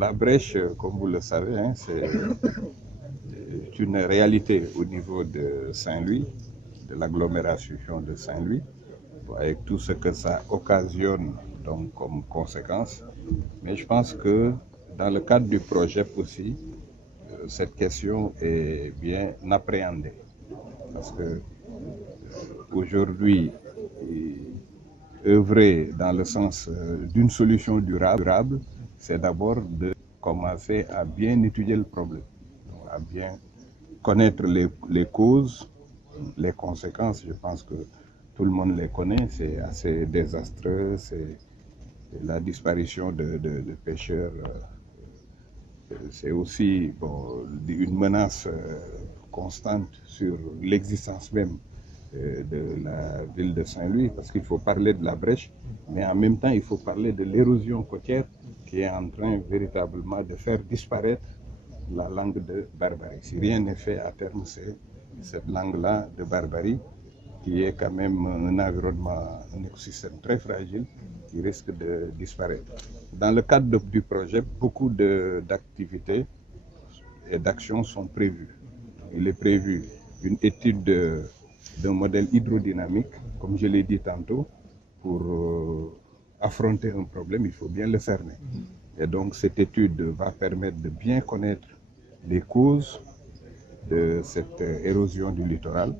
la brèche, comme vous le savez, hein, c'est une réalité au niveau de Saint-Louis, de l'agglomération de Saint-Louis, avec tout ce que ça occasionne donc comme conséquence. Mais je pense que dans le cadre du projet aussi, cette question est bien appréhendée. Parce que aujourd'hui, œuvrer dans le sens d'une solution durable, c'est d'abord de commencer à bien étudier le problème, à bien connaître les causes, les conséquences. Je pense que tout le monde les connaît, c'est assez désastreux, c'est la disparition de pêcheurs. C'est aussi une menace constante sur l'existence même de la ville de Saint-Louis, parce qu'il faut parler de la brèche, mais en même temps, il faut parler de l'érosion côtière qui est en train véritablement de faire disparaître la langue de Barbarie. Si rien n'est fait à terme, c'est cette langue-là de Barbarie qui est quand même un environnement, un écosystème très fragile qui risque de disparaître. Dans le cadre du projet, beaucoup d'activités et d'actions sont prévues. Il est prévu une étude d'un modèle hydrodynamique, comme je l'ai dit tantôt, pour affronter un problème, il faut bien le cerner. Et donc cette étude va permettre de bien connaître les causes de cette érosion du littoral.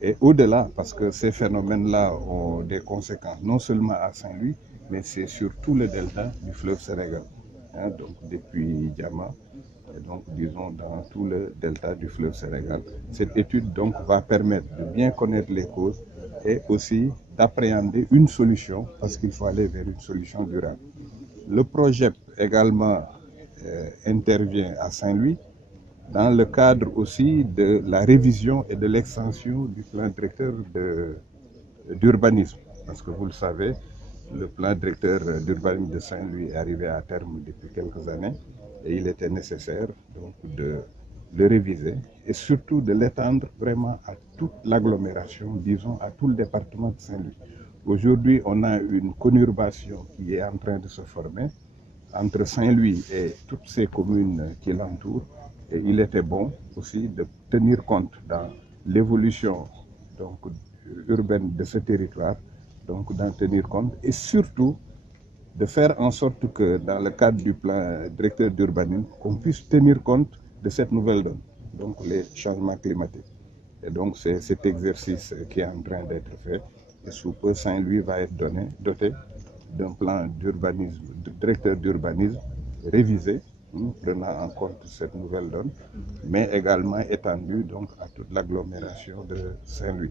Et au-delà, parce que ces phénomènes-là ont des conséquences non seulement à Saint-Louis, mais c'est sur tout le delta du fleuve Sénégal. Hein, donc depuis Diama, et donc disons dans tout le delta du fleuve Sénégal. Cette étude donc va permettre de bien connaître les causes et aussi d'appréhender une solution, parce qu'il faut aller vers une solution durable. Le projet également intervient à Saint-Louis dans le cadre aussi de la révision et de l'extension du plan directeur d'urbanisme. Parce que vous le savez, le plan directeur d'urbanisme de Saint-Louis est arrivé à terme depuis quelques années et il était nécessaire donc de le réviser et surtout de l'étendre vraiment à toute l'agglomération, disons à tout le département de Saint-Louis. Aujourd'hui, on a une conurbation qui est en train de se former entre Saint-Louis et toutes ces communes qui l'entourent. Et il était bon aussi de tenir compte dans l'évolution urbaine de ce territoire, donc d'en tenir compte et surtout de faire en sorte que dans le cadre du plan directeur d'urbanisme, qu'on puisse tenir compte de cette nouvelle donne, donc les changements climatiques. Et donc c'est cet exercice qui est en train d'être fait. Et sous peu, Saint-Louis va être doté d'un plan d'urbanisme, de directeur d'urbanisme révisé, prenant en compte cette nouvelle donne, mais également étendu donc à toute l'agglomération de Saint-Louis.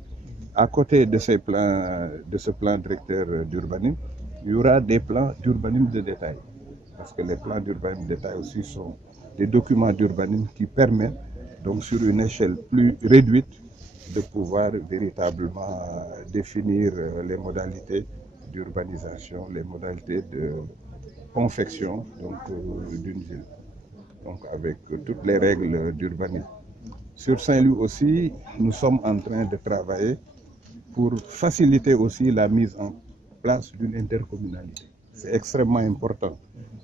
À côté de ce plan directeur d'urbanisme, il y aura des plans d'urbanisme de détail, parce que les plans d'urbanisme de détail aussi sont des documents d'urbanisme qui permettent, donc sur une échelle plus réduite, de pouvoir véritablement définir les modalités d'urbanisation, les modalités de confection d'une ville, donc avec toutes les règles d'urbanisme. Sur Saint-Louis aussi, nous sommes en train de travailler pour faciliter aussi la mise en place d'une intercommunalité. C'est extrêmement important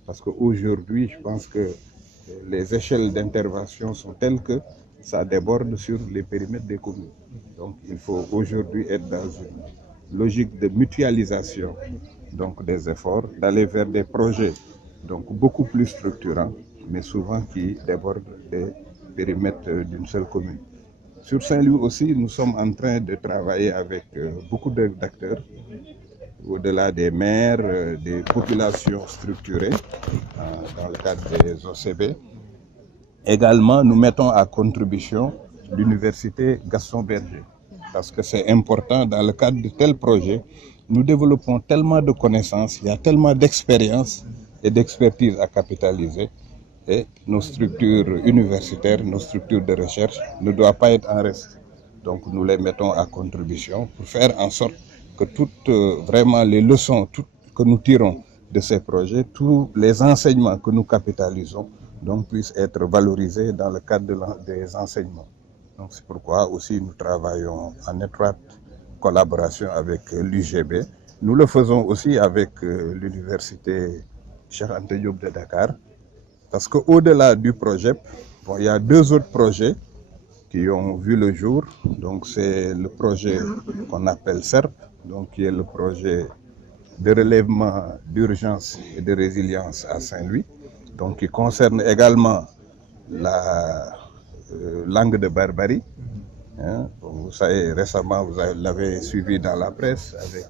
parce qu'aujourd'hui, je pense que les échelles d'intervention sont telles que ça déborde sur les périmètres des communes. Donc il faut aujourd'hui être dans une logique de mutualisation donc des efforts, d'aller vers des projets donc beaucoup plus structurants, mais souvent qui débordent des périmètres d'une seule commune. Sur Saint-Louis aussi, nous sommes en train de travailler avec beaucoup d'acteurs, au-delà des maires, des populations structurées dans le cadre des OCB. Également, nous mettons à contribution l'université Gaston Berger, parce que c'est important dans le cadre de tels projets. Nous développons tellement de connaissances, il y a tellement d'expérience et d'expertise à capitaliser. Et nos structures universitaires, nos structures de recherche ne doivent pas être en reste. Donc nous les mettons à contribution pour faire en sorte que toutes vraiment les leçons que nous tirons de ces projets, tous les enseignements que nous capitalisons, donc puissent être valorisés dans le cadre des enseignements. Donc c'est pourquoi aussi nous travaillons en étroite collaboration avec l'UGB. Nous le faisons aussi avec l'université Cheikh Anta Diop de Dakar, Parce qu'au-delà du projet, bon, il y a deux autres projets qui ont vu le jour. Donc c'est le projet qu'on appelle SERP, donc qui est le projet de relèvement d'urgence et de résilience à Saint-Louis, donc qui concerne également la langue de Barbarie. Hein. Vous savez, récemment, vous l'avez suivi dans la presse avec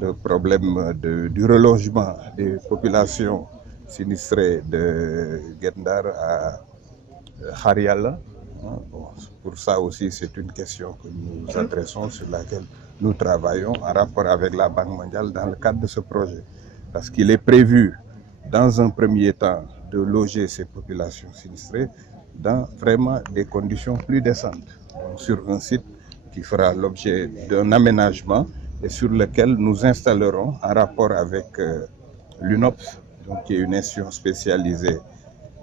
le problème du relogement des populations sinistrées de Gendar à Khariala. Bon, pour ça aussi, c'est une question que nous adressons, sur laquelle nous travaillons en rapport avec la Banque mondiale dans le cadre de ce projet. Parce qu'il est prévu, dans un premier temps, de loger ces populations sinistrées dans vraiment des conditions plus décentes. Donc, sur un site qui fera l'objet d'un aménagement et sur lequel nous installerons, en rapport avec l'UNOPS, donc, qui est une institution spécialisée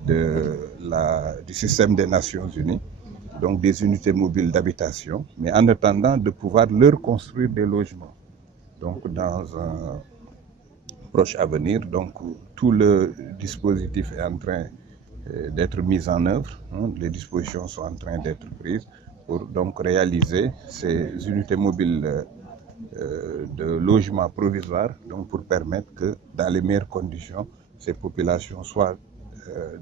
du système des Nations Unies, donc des unités mobiles d'habitation, mais en attendant de pouvoir leur construire des logements. Donc dans un proche avenir, donc tout le dispositif est en train d'être mis en œuvre, hein, les dispositions sont en train d'être prises pour donc réaliser ces unités mobiles de logement provisoire, donc pour permettre que dans les meilleures conditions, ces populations soient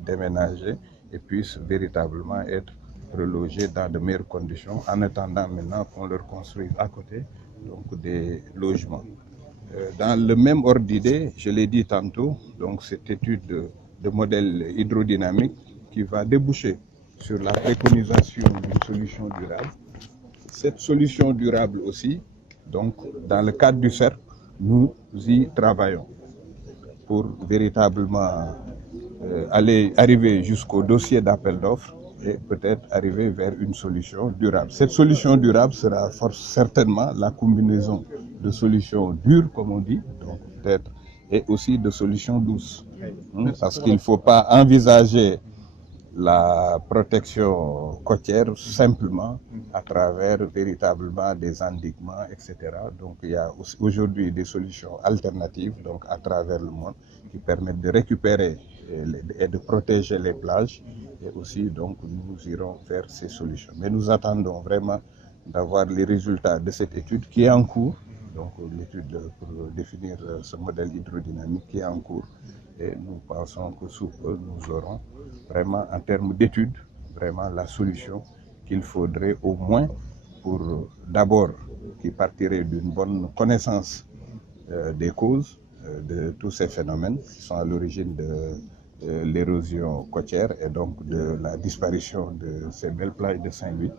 déménagées et puissent véritablement être relogées dans de meilleures conditions, en attendant maintenant qu'on leur construise à côté donc des logements. Dans le même ordre d'idée, je l'ai dit tantôt, donc cette étude de modèle hydrodynamique qui va déboucher sur la préconisation d'une solution durable. Cette solution durable aussi, donc dans le cadre du CERP, nous y travaillons pour véritablement arriver jusqu'au dossier d'appel d'offres et peut-être arriver vers une solution durable. Cette solution durable sera certainement la combinaison de solutions dures, comme on dit, donc peut-être, et aussi de solutions douces. Parce qu'il ne faut pas envisager la protection côtière simplement à travers véritablement des endiguements, etc. Donc il y a aujourd'hui des solutions alternatives donc à travers le monde qui permettent de récupérer et de protéger les plages, et aussi donc nous irons vers ces solutions. Mais nous attendons vraiment d'avoir les résultats de cette étude qui est en cours, donc l'étude pour définir ce modèle hydrodynamique qui est en cours. Et nous pensons que sous peu, nous aurons vraiment, en termes d'études, vraiment la solution qu'il faudrait au moins pour d'abord qui partirait d'une bonne connaissance des causes de tous ces phénomènes qui sont à l'origine de l'érosion côtière et donc de la disparition de ces belles plages de Saint-Louis,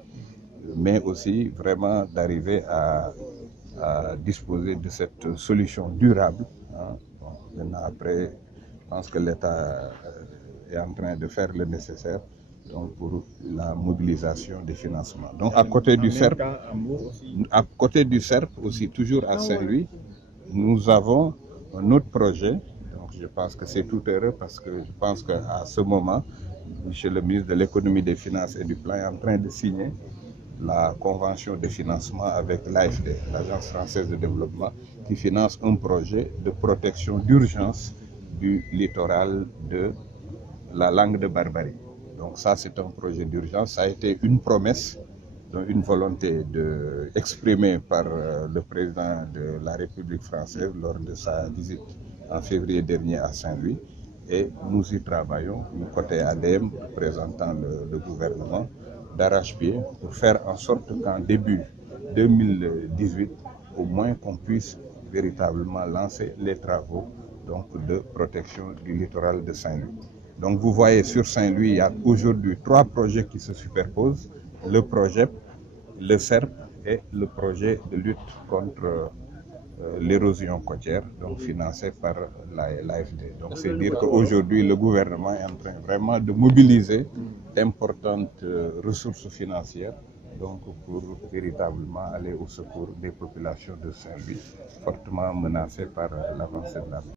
mais aussi vraiment d'arriver à disposer de cette solution durable. Hein. Bon, maintenant, après, je pense que l'État est en train de faire le nécessaire donc, pour la mobilisation des financements. Donc à côté du CERP, aussi toujours à Saint-Louis, nous avons un autre projet. Donc je pense que c'est tout heureux parce que je pense qu'à ce moment, M. le ministre de l'économie, des finances et du plan est en train de signer la convention de financement avec l'AFD, l'Agence française de développement, qui finance un projet de protection d'urgence du littoral de la langue de Barbarie. Donc ça, c'est un projet d'urgence. Ça a été une promesse, une volonté exprimée par le président de la République française lors de sa visite en février dernier à Saint-Louis. Et nous y travaillons, du côté ADM, représentant le gouvernement, d'arrache-pied, pour faire en sorte qu'en début 2018, au moins qu'on puisse véritablement lancer les travaux donc, de protection du littoral de Saint-Louis. Donc vous voyez sur Saint-Louis, il y a aujourd'hui 3 projets qui se superposent, le projet, le CERP et le projet de lutte contre l'érosion côtière, donc financé par l'AFD. Donc c'est dire qu'aujourd'hui le gouvernement est en train vraiment de mobiliser d'importantes ressources financières donc pour véritablement aller au secours des populations de Saint-Louis fortement menacées par l'avancée de la mer.